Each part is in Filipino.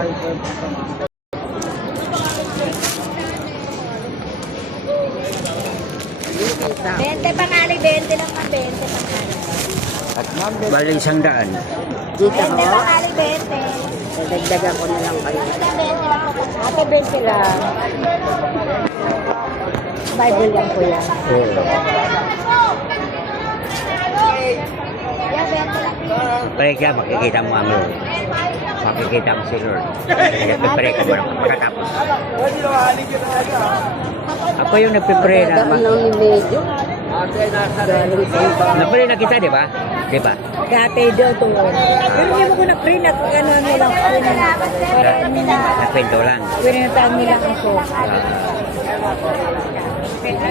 20 pangali, 20 lang pa, 20 pangali. Bali 100. Dito 20 ho. pangali, 20. Dagdagan ko na lang kayo. 20 lang po. Ate, 20 lang. Bible lang po yan. Oo. Yan, 20 lang. Pare ka, makikita mo ang Lord. Makikita mo si Lord. Nagpipray ka mo lang pagkatapos. Ako yung nagpipray na. Daan lang ni Medyo. Galing sa iba. Napray na kita, di ba? Di ba? Dati daw to. Pero hindi mo ko na-pray na kung ano lang. Para nila. Napinto lang. Pinuntahan nila ako.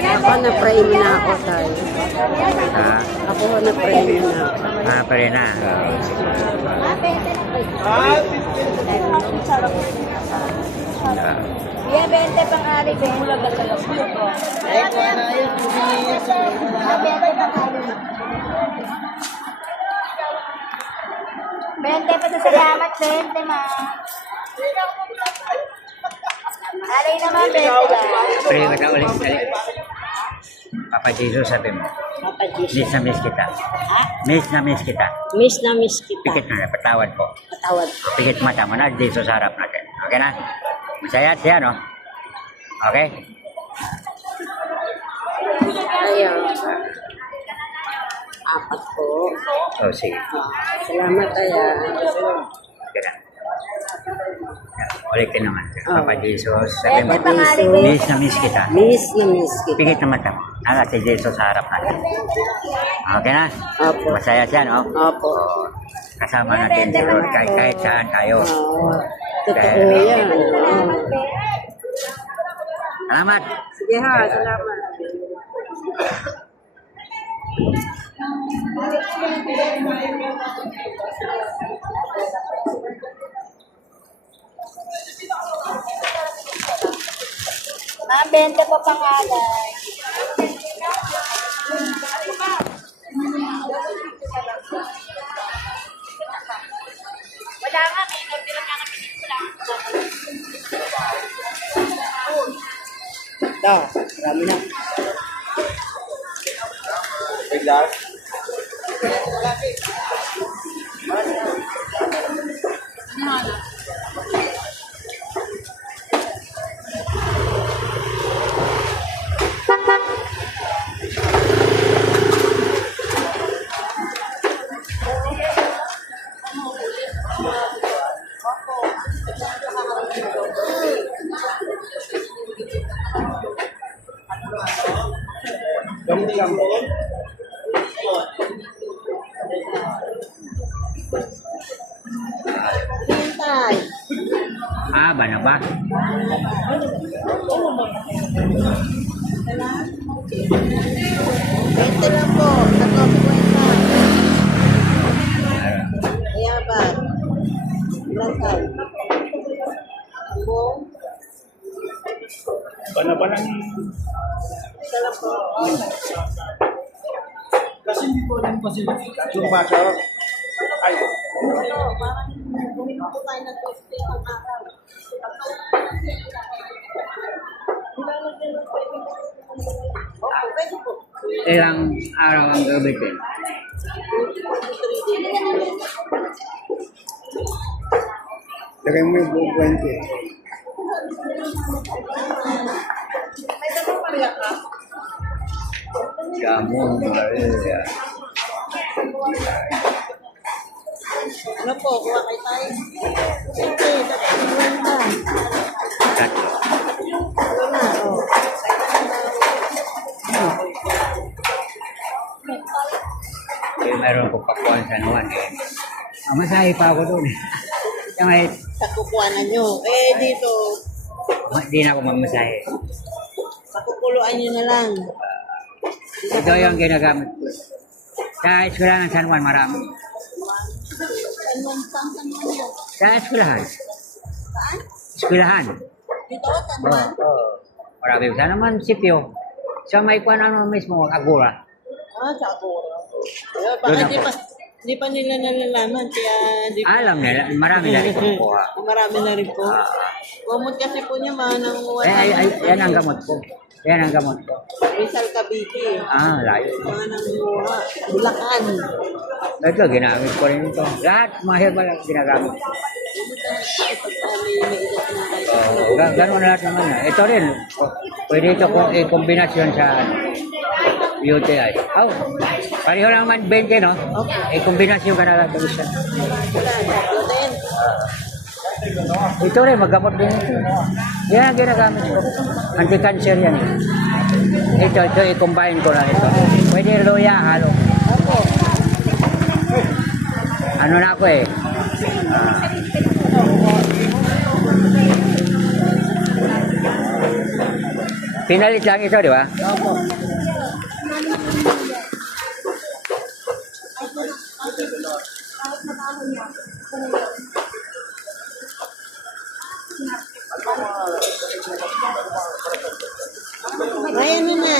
Ako na-pray na ako tayo. Ha? Ako na-pray na. Ah, pare na. Yan, 20 pangali, 20. Ah, 20 pangali. 20 pa sa salamat, 20 ma. Alay naman, 20 lang. Pray ka ulit. Papa Jesus, sabi mo. Papa Jesus. Miss na miss kita. Ha? Miss na miss kita. Miss na miss kita. Pikit na, patawad po. Patawad. Pikit mata mo na, Jesus sa harap natin. Okay na? Masaya siya, no? Okay? Ayaw. Apat po. Oh, sige. Salamat kaya. Okay na. Ulitin naman. Oh. Papa Jesus, sabi mo. 20 pangali, Miss na miss kita. Miss na miss kita. Pikit na mata mo. Ala, si Jesus sa harap natin. Okay na? Opo. Masaya siya, no? Opo. Oh, kasama natin si Lord kahit saan tayo. Oo. Totoo yan. Salamat! Sige ha, salamat. Ah, 20 pa pangali. Wala nga, may order lang nga kami dito lang. Ito, marami na. Hintay. Ah, ba na ba? Bente lang po. Nagkakwenta. Kaya ba? Ilan tayo? Ako? Ba lang Isa lang po. kasi hindi ko alam kasi yung basa ay Bumili po tayo ng toste ang araw. Pwede po. Ilang araw ang gabitin? lagay mo yung buong 20. Jamon, Maria. Ano po? Kuha kayo tayo. Sige, dapat na. Tatlo. Ano na? Oh. Eh, meron ko pakuan sa nuwan eh. Masahe pa ako doon eh. Kaya may, Sa kukuhanan nyo. Eh, dito, di na ako mamasahe. sa kukuluan nyo na lang. Ito yung ginagamit ko. Sa eskwelahan ng San Juan, marami. Sa eskwelahan. Saan? Eskwelahan. Dito, San Oo. Marami. Sa naman sityo. Sa may kuwan ano mismo, Agora. Ah, sa Agora. Baka Doon di ako. pa, Hindi pa nila nalalaman, kaya di pa. Alam nila, marami na rin kumukuha. Marami na rin po. Kumot kasi po niya, manang Yan ang gamot ko. Yan ang gamot ko. Rizal Cavite. Layo. Manang muha. Bulacan. Ito, ginamit ko rin ito. Lahat, mga herbal ang ginagamit ko. Ganun lahat naman. Ito rin, pwede ito kung i-kombinasyon sa UTI. Pareho lang man 20, no? I-kombinasyon ka na lang ito siya. Ito rin, maggamot din ito. Yan ang ginagamit ko. Anti-cancer yan. Ito, i-combine ko na ito. Pwede luya, halo. Ano na ako eh. Pinalit lang ito, di ba? Opo. Ay, ano na